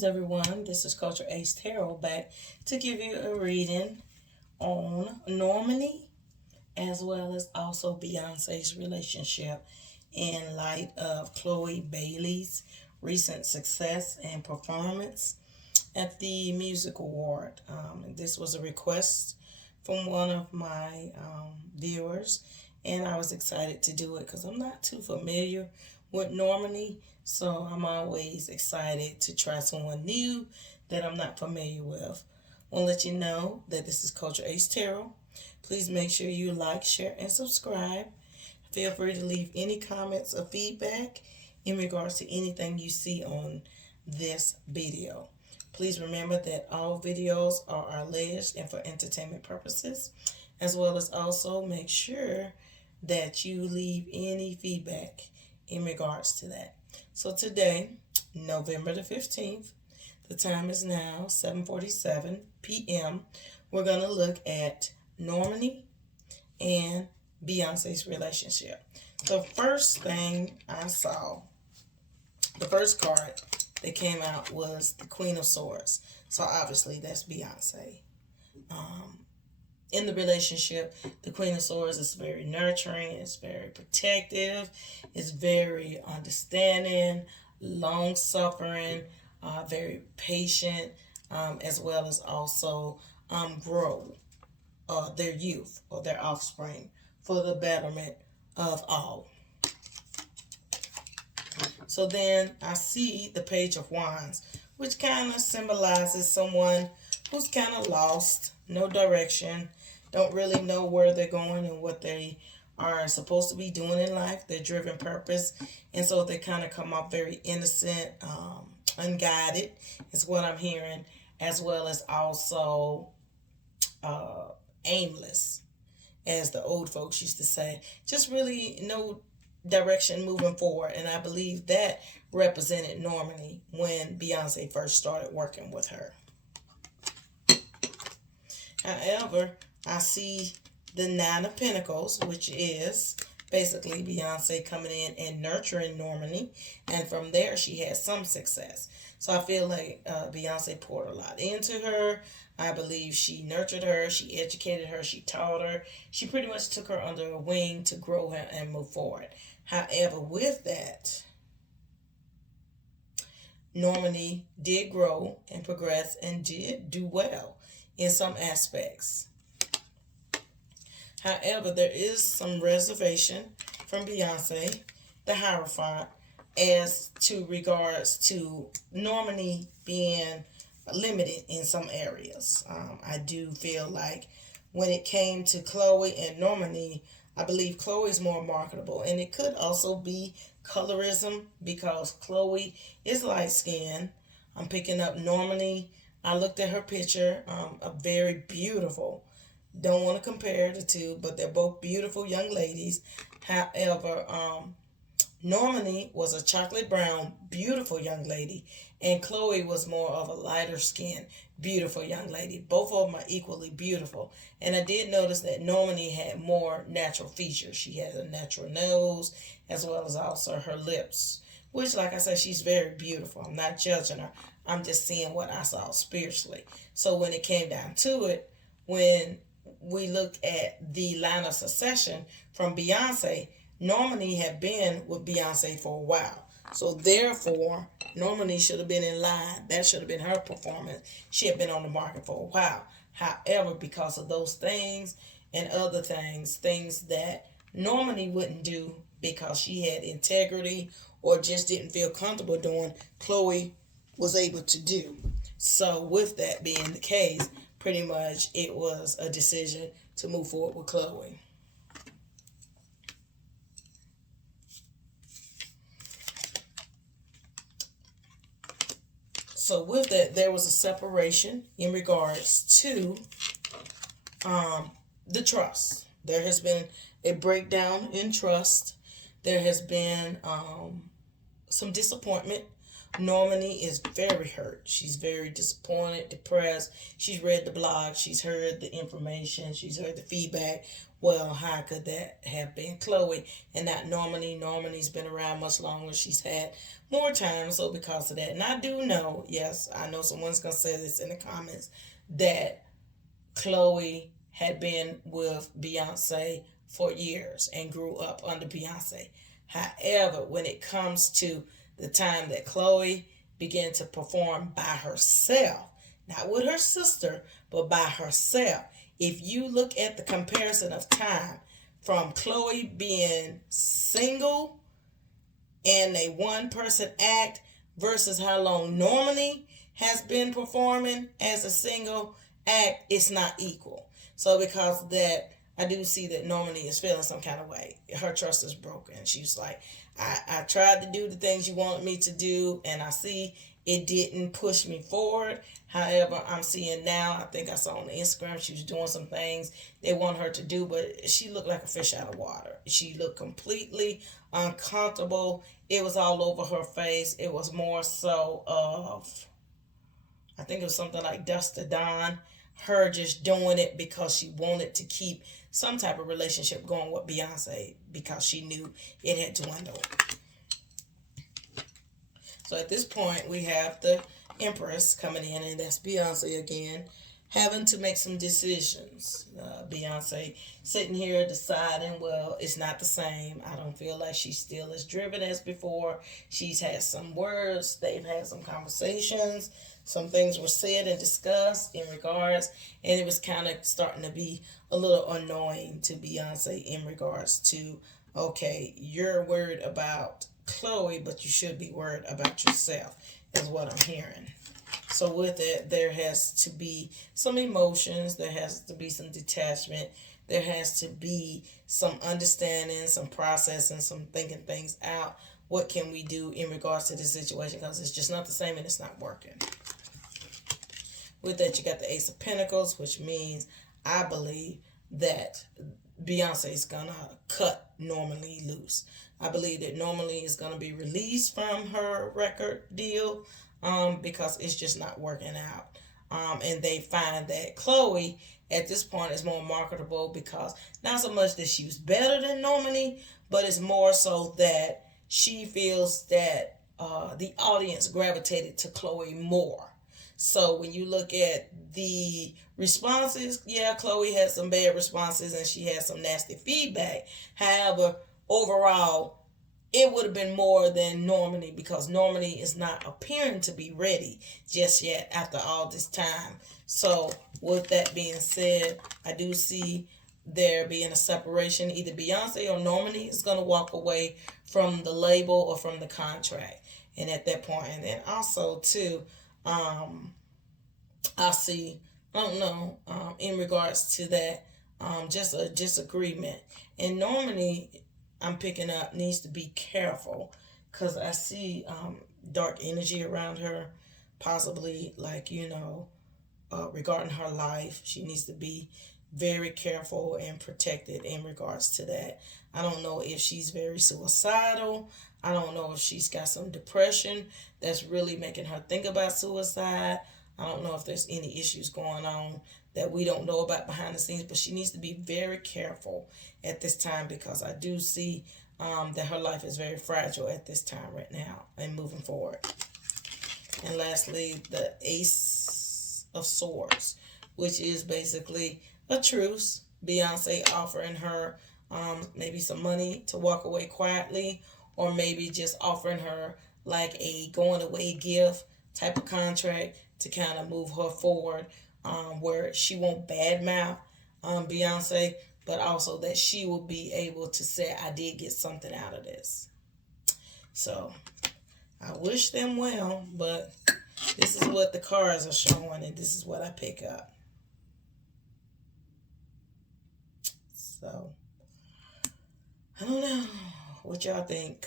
Greetings, everyone. This is Culture Ace Tarot back to give you a reading on Normani as well as also Beyonce's relationship in light of Chloe Bailey's recent success and performance at the Music Award. This was a request from one of my viewers, and I was excited to do it because I'm not too familiar with Normani, so I'm always excited to try someone new that I'm not familiar with. I want to let you know that this is Culture Ace Tarot. Please make sure you like, share, and subscribe. Feel free to leave any comments or feedback in regards to anything you see on this video. Please remember that all videos are alleged and for entertainment purposes, as well as also make sure that you leave any feedback in regards to that. So today, November the 15th, the time is now 7:47 p.m. We're going to look at Normani and Beyonce's relationship. The first thing I saw, the first card that came out was the Queen of Swords. So obviously that's Beyonce. In the relationship, the Queen of Swords is very nurturing, it's very protective, it's very understanding, long-suffering, very patient, as well as also grow their youth or their offspring for the betterment of all. So then I see the Page of Wands, which kind of symbolizes someone who's kind of lost, no direction, don't really know where they're going and what they are supposed to be doing in life, their driven purpose. And so they kind of come off very innocent, unguided is what I'm hearing, as well as also aimless, as the old folks used to say. Just really no direction moving forward. And I believe that represented Normani when Beyonce first started working with her. However, I see the Nine of Pentacles, which is basically Beyonce coming in and nurturing Normani. And from there, she had some success. So I feel like Beyonce poured a lot into her. I believe she nurtured her. She educated her. She taught her. She pretty much took her under her wing to grow her and move forward. However, with that, Normani did grow and progress and did do well in some aspects. However, there is some reservation from Beyonce, the Hierophant, as to regards to Normani being limited in some areas. I do feel like when it came to Chloe and Normani, I believe Chloe is more marketable. And it could also be colorism because Chloe is light-skinned. I'm picking up Normani. I looked at her picture, a very beautiful. Don't want to compare the two, but they're both beautiful young ladies. However, Normani was a chocolate brown, beautiful young lady, and Chloe was more of a lighter skinned, beautiful young lady. Both of them are equally beautiful. And I did notice that Normani had more natural features. She had a natural nose, as well as also her lips, which, like I said, she's very beautiful. I'm not judging her. I'm just seeing what I saw spiritually. So when it came down to it, when we look at the line of succession from Beyonce, Normani had been with Beyonce for a while. So therefore, Normani should have been in line. That should have been her performance. She had been on the market for a while. However, because of those things and other things that Normani wouldn't do because she had integrity or just didn't feel comfortable doing, Chloe was able to do. So with that being the case, pretty much it was a decision to move forward with Chloe. So with that, there was a separation in regards to the trust. There has been a breakdown in trust. There has been some disappointment Normani is very hurt. She's very disappointed, depressed. She's read the blog. She's heard the information. She's heard the feedback. Well, how could that have been Chloe and not Normani? Normani's been around much longer. She's had more time. So because of that, and I do know, yes, I know someone's going to say this in the comments, that Chloe had been with Beyonce for years and grew up under Beyonce. However, when it comes to the time that Chloe began to perform by herself, not with her sister, but by herself, if you look at the comparison of time from Chloe being single in a one-person act versus how long Normani has been performing as a single act, it's not equal. So because of that, I do see that Normani is feeling some kind of way. Her trust is broken. She's like, I tried to do the things you wanted me to do, and I see it didn't push me forward. However, I'm seeing now, I think I saw on Instagram, she was doing some things they want her to do, but she looked like a fish out of water. She looked completely uncomfortable. It was all over her face. It was more so of, I think it was something like Dust to Dawn. Her just doing it because she wanted to keep some type of relationship going with Beyonce because she knew it had dwindled. So at this point, we have the Empress coming in, and that's Beyonce again, having to make some decisions. Beyonce sitting here deciding, well, it's not the same. I don't feel like she's still as driven as before. She's had some words. They've had some conversations. Some things were said and discussed in regards, and it was kind of starting to be a little annoying to Beyonce in regards to, okay, you're worried about Chloe, but you should be worried about yourself, is what I'm hearing. So with it, there has to be some emotions. There has to be some detachment. There has to be some understanding, some processing, some thinking things out. What can we do in regards to this situation? Because it's just not the same and it's not working. With that, you got the Ace of Pentacles, which means I believe that Beyonce is going to cut Normani loose. I believe that Normani is going to be released from her record deal because it's just not working out. And they find that Chloe, at this point, is more marketable because not so much that she was better than Normani, but it's more so that she feels that the audience gravitated to Chloe more. So when you look at the responses, yeah, Chloe had some bad responses and she had some nasty feedback. However, overall, it would have been more than Normani because Normani is not appearing to be ready just yet after all this time. So with that being said, I do see there being a separation. Either Beyonce or Normani is going to walk away from the label or from the contract. And at that point, and then also too, I see, I don't know, in regards to that, just a disagreement. And Normani, I'm picking up, needs to be careful because I see dark energy around her, possibly like, regarding her life. She needs to be very careful and protected in regards to that. I don't know if she's very suicidal. I don't know if she's got some depression that's really making her think about suicide. I don't know if there's any issues going on that we don't know about behind the scenes, but she needs to be very careful at this time because I do see that her life is very fragile at this time right now and moving forward. And lastly, the Ace of Swords, which is basically a truce. Beyonce offering her maybe some money to walk away quietly, or maybe just offering her like a going away gift type of contract to kind of move her forward, where she won't badmouth Beyonce, but also that she will be able to say, I did get something out of this. So I wish them well, but this is what the cards are showing, and this is what I pick up. So I don't know what y'all think.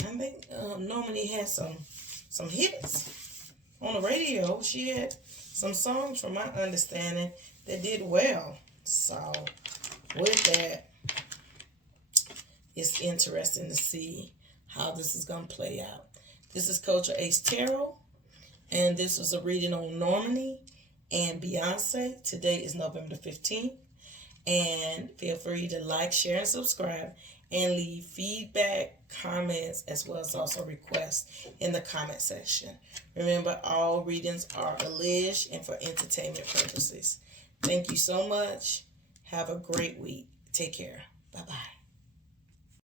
I think Normani had some hits on the radio. She had some songs, from my understanding, that did well. So with that, it's interesting to see how this is going to play out. This is Culture Ace Tarot, and this was a reading on Normani and Beyonce. Today is November the 15th, and feel free to like, share, and subscribe, and leave feedback, comments, as well as also requests in the comment section. Remember, all readings are alleged and for entertainment purposes. Thank you so much. Have a great week. Take care. Bye-bye.